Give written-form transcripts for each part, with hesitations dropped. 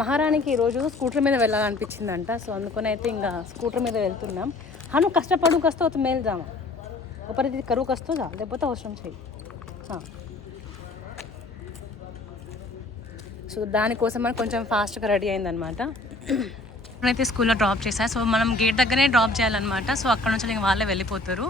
మహారాణికి ఈరోజు స్కూటర్ మీద వెళ్ళాలనిపించిందంట. సో అందుకని అయితే ఇంకా స్కూటర్ మీద వెళ్తున్నాం. హను కష్టపడు కస్తో మేల్ జామా ఒకరిది కరువు కస్తో జా లేకపోతే అవసరం చేయి. సో దానికోసం మనం కొంచెం ఫాస్ట్గా రెడీ అయిందనమాట. అయితే స్కూల్లో డ్రాప్ చేశాను. సో మనం గేట్ దగ్గరే డ్రాప్ చేయాలన్నమాట. సో అక్కడ నుంచి ఇంక వాళ్ళే వెళ్ళిపోతారు.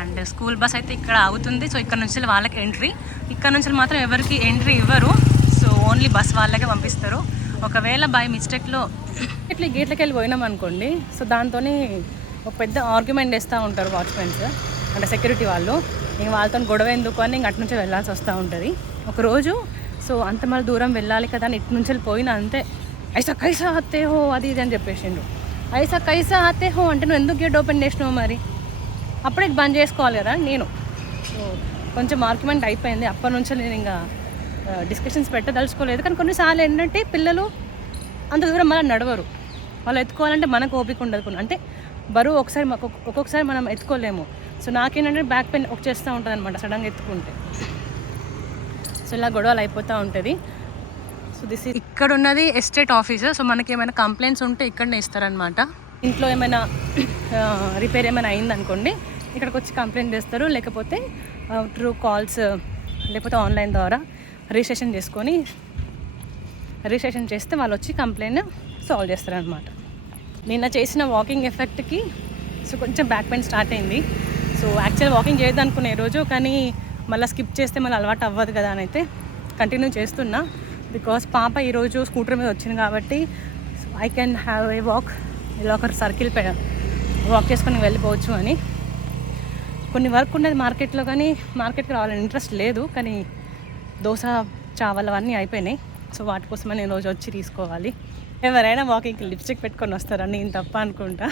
అండ్ స్కూల్ బస్ అయితే ఇక్కడ అవుతుంది. సో ఇక్కడ నుంచి వాళ్ళకి ఎంట్రీ, ఇక్కడ నుంచి మాత్రం ఎవరికి ఎంట్రీ ఇవ్వరు. సో ఓన్లీ బస్ వాళ్ళకే పంపిస్తారు. ఒకవేళ బై మిస్టేక్లో ఇట్లా గేట్లకి వెళ్ళి పోయినాం అనుకోండి, సో దాంతో ఒక పెద్ద ఆర్గ్యుమెంట్ వేస్తూ ఉంటారు వాచ్మెన్స్, అంటే సెక్యూరిటీ వాళ్ళు. ఇంక వాళ్ళతో గొడవ ఎందుకు అని ఇంక అటు నుంచి వెళ్ళాల్సి వస్తూ ఉంటుంది. ఒకరోజు సో అంత మళ్ళీ దూరం వెళ్ళాలి కదా అని ఇటు నుంచి వెళ్ళిపోయినా అంతే, ఐసా కైసా హత్తే హో అది ఇది అని చెప్పేసిండు. ఐసా కైసా హత్తే హో అంటే నువ్వు ఎందుకు గేట్ ఓపెన్ చేసినావు, మరి అప్పుడే బంద్ చేసుకోవాలి కదా నేను. సో కొంచెం ఆర్గ్యుమెంట్ అయిపోయింది. అప్పటి నుంచి నేను ఇంకా డిస్కషన్స్ పెట్టదలుచుకోలేదు. కానీ కొన్నిసార్లు ఏంటంటే పిల్లలు అంత దూరం మళ్ళీ నడవరు, వాళ్ళు ఎత్తుకోవాలంటే మనకు ఓపిక ఉండదు. అంటే బరువు ఒక్కొక్కసారి మనం ఎత్తుకోలేము. సో నాకేంటంటే బ్యాక్ పెయిన్ వచ్చేస్తూ ఉంటుంది అనమాట సడన్గా ఎత్తుకుంటే. సో ఇలా గొడవలు అయిపోతూ ఉంటుంది. సో ఇక్కడ ఉన్నది ఎస్టేట్ ఆఫీస్. సో మనకి ఏమైనా కంప్లైంట్స్ ఉంటే ఇక్కడనే ఇస్తారనమాట. ఇంట్లో ఏమైనా రిపేర్ ఏమైనా అయిందనుకోండి, ఇక్కడికి వచ్చి కంప్లైంట్ చేస్తారు. లేకపోతే త్రూ కాల్స్ లేకపోతే ఆన్లైన్ ద్వారా రిజిస్ట్రేషన్ చేస్తే వాళ్ళు వచ్చి కంప్లైంట్ సాల్వ్ చేస్తారనమాట. నిన్న చేసిన వాకింగ్ ఎఫెక్ట్కి సో కొంచెం బ్యాక్ పెయిన్ స్టార్ట్ అయింది. సో యాక్చువల్ వాకింగ్ చేయొద్దు అనుకునే రోజు, కానీ మళ్ళీ స్కిప్ చేస్తే మళ్ళీ అలవాటు అవ్వదు కదా అని అయితే కంటిన్యూ చేస్తున్నా. బికాస్ పాప ఈరోజు స్కూటర్ మీద వచ్చింది కాబట్టి I can have a walk, ఇలా ఒక సర్కిల్ వాక్ చేసుకొని వెళ్ళిపోవచ్చు అని. కొన్ని వర్క్ ఉండేది మార్కెట్లో, కానీ మార్కెట్కి రావాలని ఇంట్రెస్ట్ లేదు. కానీ దోశ చావల్ అవన్నీ అయిపోయినాయి. సో వాటి కోసమని నేను రోజు వచ్చి తీసుకోవాలి. ఎవరైనా వాకింగ్కి లిప్స్టిక్ పెట్టుకొని వస్తారా? నేను తప్ప అనుకుంటా.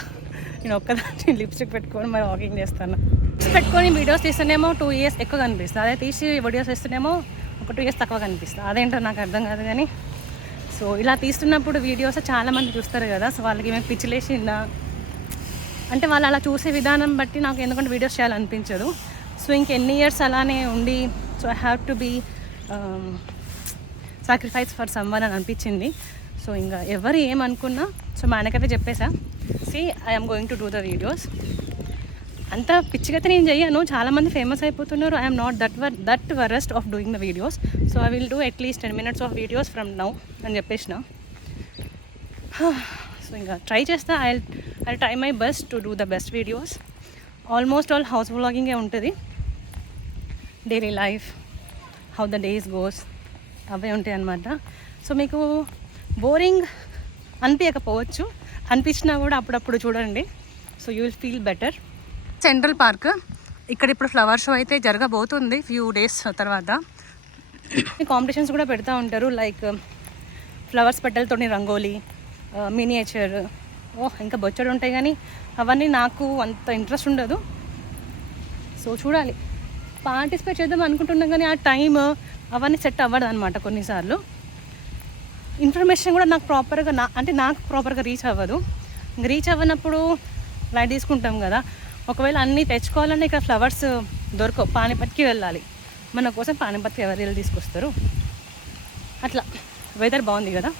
నేను ఒక్కదాన్ని లిప్స్టిక్ పెట్టుకొని మరి వాకింగ్ చేస్తాను. లిప్స్టిక్ పెట్టుకొని వీడియోస్ తీస్తేనేమో 2 years ఎక్కువ కనిపిస్తుంది, అదే తీసి వీడియోస్ వేస్తేనేమో ఒక 2 years తక్కువ కనిపిస్తుంది. అదేంటో నాకు అర్థం కాదు. కానీ సో ఇలా తీస్తున్నప్పుడు వీడియోస్ చాలామంది చూస్తారు కదా, సో వాళ్ళకి ఏమైనా పిచ్చిలేసిందా అంటే వాళ్ళు అలా చూసే విధానం బట్టి నాకు ఎందుకంటే వీడియోస్ చేయాలనిపించదు. సో ఇంకెన్ని ఇయర్స్ అలానే ఉండి so I have to be sacrifice for someone అని అనిపించింది. సో ఇంకా ఎవరు ఏమనుకున్నా సో మా ఆయనకైతే చెప్పేసా, see I'm going to do the videos. అంత పిచ్చిగైతే నేను చెయ్యను, చాలామంది ఫేమస్ అయిపోతున్నారు. I'm not that worst of doing the videos. So I will do at least 10 minutes of videos from now అని చెప్పేసిన. సో ఇంకా ట్రై చేస్తా. I try my best to do the best videos. Almost all house వ్లాగింగే ఉంటుంది, daily life, how the days goes away ఉంటాయి అన్నమాట. So మీకు boring అనిపించకపోవచ్చు, అనిపించినా కూడా అప్పుడప్పుడు చూడండి. So you will feel better. Central park ఇక్కడ ఇప్పుడు ఫ్లవర్ షో అయితే జరగబోతుంది ఫ్యూ డేస్ తర్వాత. కాంపిటీషన్స్ కూడా పెడతా ఉంటారు, లైక్ ఫ్లవర్స్ పెట్టెలతో రంగోలీ, మినియేచర్, ఇంకా బొచ్చడు ఉంటాయి. కానీ అవన్నీ నాకు అంత ఇంట్రెస్ట్ ఉండదు. సో చూడాలి, పార్టిసిపేట్ చేద్దాం అనుకుంటున్నాం కానీ ఆ టైం అవన్నీ సెట్ అవ్వదు అనమాట. కొన్నిసార్లు ఇన్ఫర్మేషన్ కూడా నాకు ప్రాపర్గా రీచ్ అవ్వదు. రీచ్ అవ్వనప్పుడు లైట్ తీసుకుంటాం కదా. ఒకవేళ అన్నీ తెచ్చుకోవాలంటే ఇక్కడ ఫ్లవర్స్ దొరకవు, పానిపత్కి వెళ్ళాలి. మన కోసం పానిపత్కి ఎవరు వెళ్ళి తీసుకొస్తారు. అట్లా వెదర్ బాగుంది కదా.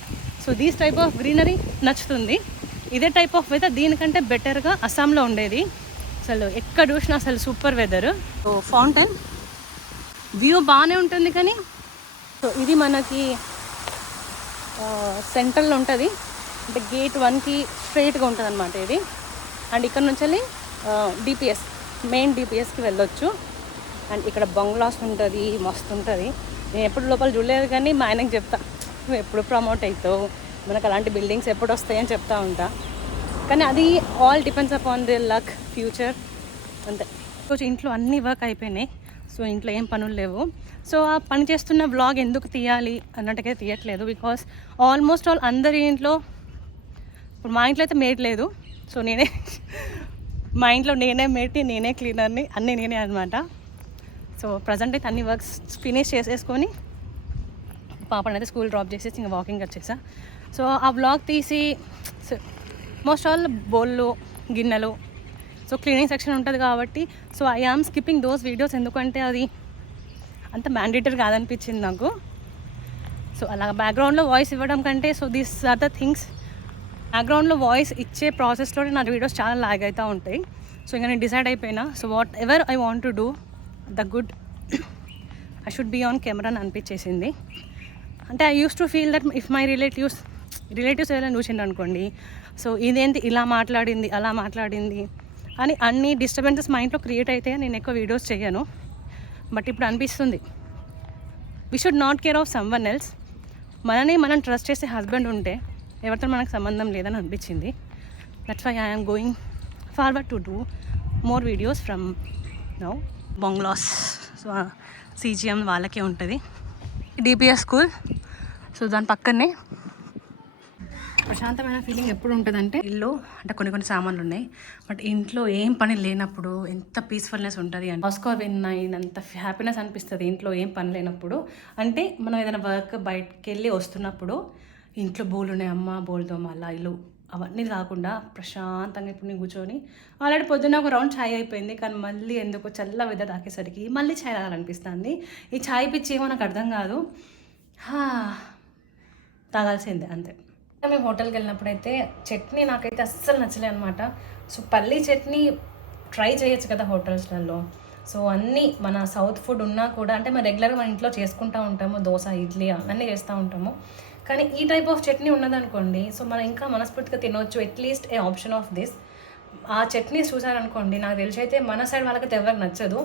So these type of greenery నచ్చుతుంది. ఇదే టైప్ ఆఫ్ వెదర్ దీనికంటే బెటర్గా అస్సాంలో ఉండేది. అసలు ఎక్కడ చూసినా అసలు super weather. So fountain view బాగానే ఉంటుంది. కానీ సో ఇది మనకి సెంట్రల్లో ఉంటుంది, అంటే గేట్ 1కి స్ట్రైట్గా ఉంటుంది అనమాట ఇది. అండ్ ఇక్కడ నుంచి వెళ్ళి మెయిన్ డిపిఎస్కి వెళ్ళొచ్చు. అండ్ ఇక్కడ బంగ్లాస్ ఉంటుంది, మస్తు ఉంటుంది. నేను ఎప్పుడు లోపల చూడలేదు, కానీ మా ఆయనకి చెప్తా, నువ్వు ఎప్పుడు ప్రమోట్ అవుతావు, మనకు అలాంటి బిల్డింగ్స్ ఎప్పుడు వస్తాయని చెప్తా ఉంటా. కానీ అది all depends upon the luck, future అంతే. కొంచెం ఇంట్లో అన్ని వర్క్ అయిపోయినాయి. సో ఇంట్లో ఏం పనులు లేవు. సో ఆ పని చేస్తున్న వ్లాగ్ ఎందుకు తీయాలి అన్నట్టుగా తీయట్లేదు. బికాస్ ఆల్మోస్ట్ ఆల్ అందరి ఇంట్లో, ఇప్పుడు మా ఇంట్లో అయితే మేడ్ లేదు. సో మా ఇంట్లో నేనే మేడ్ని, నేనే క్లీనర్ని, అన్నీ నేనే అనమాట. సో ప్రజెంట్ అయితే అన్ని వర్క్స్ ఫినిష్ చేసేసుకొని పాపని అయితే స్కూల్ డ్రాప్ చేసేసి ఇంకా వాకింగ్ వచ్చేసా. సో ఆ వ్లాగ్ తీసి మోస్ట్ ఆల్ బౌళ్ళు, గిన్నెలు, సో క్లీనింగ్ సెక్షన్ ఉంటుంది కాబట్టి so I am skipping those videos. ఎందుకంటే అది అంత మ్యాండేటరీ కాదనిపించింది నాకు. సో సో అలా బ్యాక్గ్రౌండ్లో వాయిస్ ఇవ్వడం కంటే so these are the things. బ్యాక్గ్రౌండ్లో వాయిస్ ఇచ్చే ప్రాసెస్లో నా వీడియోస్ చాలా లాగ్ అవుతూ ఉంటాయి. సో ఇంకా నేను డిసైడ్ అయిపోయినా, so whatever I want to do the good I should be on camera అని అనిపించేసింది. అంటే I use to feel that if my relatives ఎవరైనా చూసిండు అనుకోండి, సో ఇదేంటి ఇలా మాట్లాడింది అలా మాట్లాడింది అని అన్ని డిస్టర్బెన్సెస్ మైండ్లో క్రియేట్ అయితే నేను ఎక్కువ వీడియోస్ చేయను. బట్ ఇప్పుడు అనిపిస్తుంది we should not care of someone else. మనని మనం ట్రస్ట్ చేసే హస్బెండ్ ఉంటే ఎవరితో మనకు సంబంధం లేదని అనిపించింది. That's why I'm going forward to do more videos from now. Bungalows so CGM వాళ్ళకే ఉంటుంది. DPS school. సో దాని పక్కనే ప్రశాంతమైన ఫీలింగ్ ఎప్పుడు ఉంటుందంటే ఇల్లు అంటే కొన్ని సామాన్లు ఉన్నాయి, బట్ ఇంట్లో ఏం పని లేనప్పుడు ఎంత పీస్ఫుల్నెస్ ఉంటుంది అంటే ఆస్కో విన్ అయినంత హ్యాపీనెస్ అనిపిస్తుంది ఇంట్లో ఏం పని లేనప్పుడు. అంటే మనం ఏదైనా వర్క్ బయటకు వెళ్ళి వస్తున్నప్పుడు ఇంట్లో బోలు ఉన్నాయి, అమ్మ బోల్తో అలా ఇల్లు అవన్నీ కాకుండా ప్రశాంతంగా ఇప్పుడు నేను కూర్చొని ఆల్రెడీ పొద్దున్న ఒక రౌండ్ ఛాయ్ అయిపోయింది, కానీ మళ్ళీ ఎందుకో చల్ల వెదర్ తాకేసరికి మళ్ళీ ఛాయ్ తాగాలనిపిస్తుంది. ఈ ఛాయ్ పిచ్చి ఏమో నాకు అర్థం కాదు, తాగాల్సిందే అంతే. మేము హోటల్కి వెళ్ళినప్పుడైతే చట్నీ నాకైతే అస్సలు నచ్చలే అనమాట. సో పల్లీ చట్నీ ట్రై చేయొచ్చు కదా హోటల్స్లలో. సో అన్నీ మన సౌత్ ఫుడ్ ఉన్నా కూడా అంటే మనం రెగ్యులర్గా మన ఇంట్లో చేసుకుంటూ ఉంటాము, దోశ ఇడ్లీ అవన్నీ చేస్తూ ఉంటాము, కానీ ఈ టైప్ ఆఫ్ చట్నీ ఉన్నదనుకోండి సో మనం ఇంకా మనస్ఫూర్తిగా తినవచ్చు. At least A option of this. ఆ చట్నీస్ చూసారనుకోండి, నాకు తెలిసి అయితే మన సైడ్ వాళ్ళకైతే ఎవరికి నచ్చదు,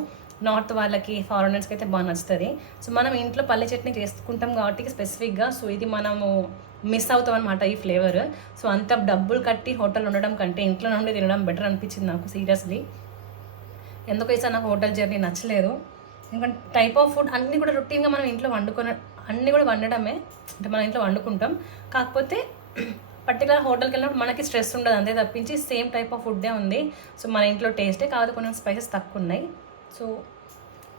నార్త్ వాళ్ళకి ఫారినర్స్కి అయితే బాగా నచ్చుతుంది. సో మనం ఇంట్లో పల్లె చట్నీ చేసుకుంటాం కాబట్టి స్పెసిఫిక్గా సో ఇది మనము మిస్ అవుతాం అనమాట ఈ ఫ్లేవర్. సో అంత డబ్బులు కట్టి హోటల్ ఉండడం కంటే ఇంట్లో నుండి తినడం బెటర్ అనిపించింది నాకు సీరియస్లీ. ఎందుకైతే నాకు హోటల్ జర్నీ నచ్చలేదు. ఎందుకంటే టైప్ ఆఫ్ ఫుడ్ అన్నీ కూడా రొటీన్గా మనం ఇంట్లో అన్నీ కూడా వండడమే, అంటే మన ఇంట్లో వండుకుంటాం. కాకపోతే పర్టికులర్ హోటల్కి వెళ్ళినప్పుడు మనకి స్ట్రెస్ ఉండదు, అంతే తప్పించి సేమ్ టైప్ ఆఫ్ ఫుడ్డే ఉంది. సో మన ఇంట్లో టేస్టే కాదు, కొంచెం స్పైసెస్ తక్కువ ఉన్నాయి. సో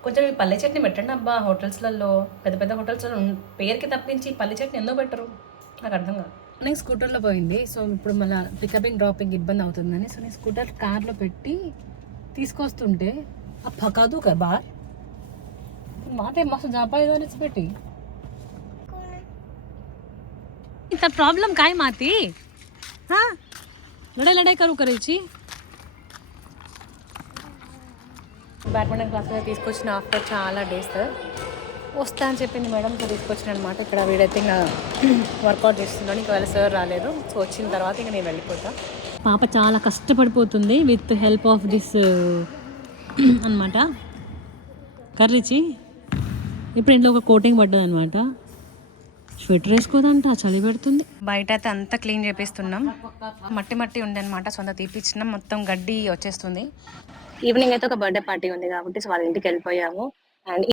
కొంచెం ఈ పల్లె చట్నీ పెట్టండి అబ్బా హోటల్స్లలో, పెద్ద హోటల్స్లో పేరుకి తప్పించి పల్లె చట్నీ ఎందుకు పెట్టరు నాకు అర్థం కాదు. నేను స్కూటర్లో పోయింది, సో ఇప్పుడు మళ్ళీ పికపింగ్ డ్రాపింగ్ ఇబ్బంది అవుతుందని సో నేను స్కూటర్ కార్లో పెట్టి తీసుకొస్తుంటే కాదు కదా బార్ మాటే మస్తు జాపాయిదో అనేసి పెట్టి ఇంత प्रॉब्लम काय माती हाँ लड़ाई करू करायची. బ్యాడ్మింటన్ క్లాస్లో తీసుకొచ్చిన ఆఫ్టర్ చాలా డేస్ వస్తా అని చెప్పింది మేడం, సో తీసుకొచ్చిన అనమాట. ఇక్కడ వీడైతే ఇంకా వర్కౌట్ చేస్తున్నాడు, ఇంకా వాళ్ళ సార్ రాలేదు. సో వచ్చిన తర్వాత ఇంకా నేను వెళ్ళిపోతా. పాప చాలా కష్టపడిపోతుంది విత్ హెల్ప్ ఆఫ్ దిస్ అనమాట కర్రీచి. ఇప్పుడు ఇంట్లో ఒక కోటింగ్ పడ్డది అనమాట. స్వెటర్ వేసుకోదంట, చలి పెడుతుంది. బయట అయితే అంతా క్లీన్ చేపిస్తున్నాం, మట్టి ఉంది అనమాట. సో అంతా తీపిచ్చినాం, మొత్తం గడ్డి వచ్చేస్తుంది. ఈవినింగ్ అయితే ఒక బర్త్డే పార్టీ ఉంది కాబట్టి సో వాళ్ళ ఇంటికి వెళ్ళిపోయాము. అండ్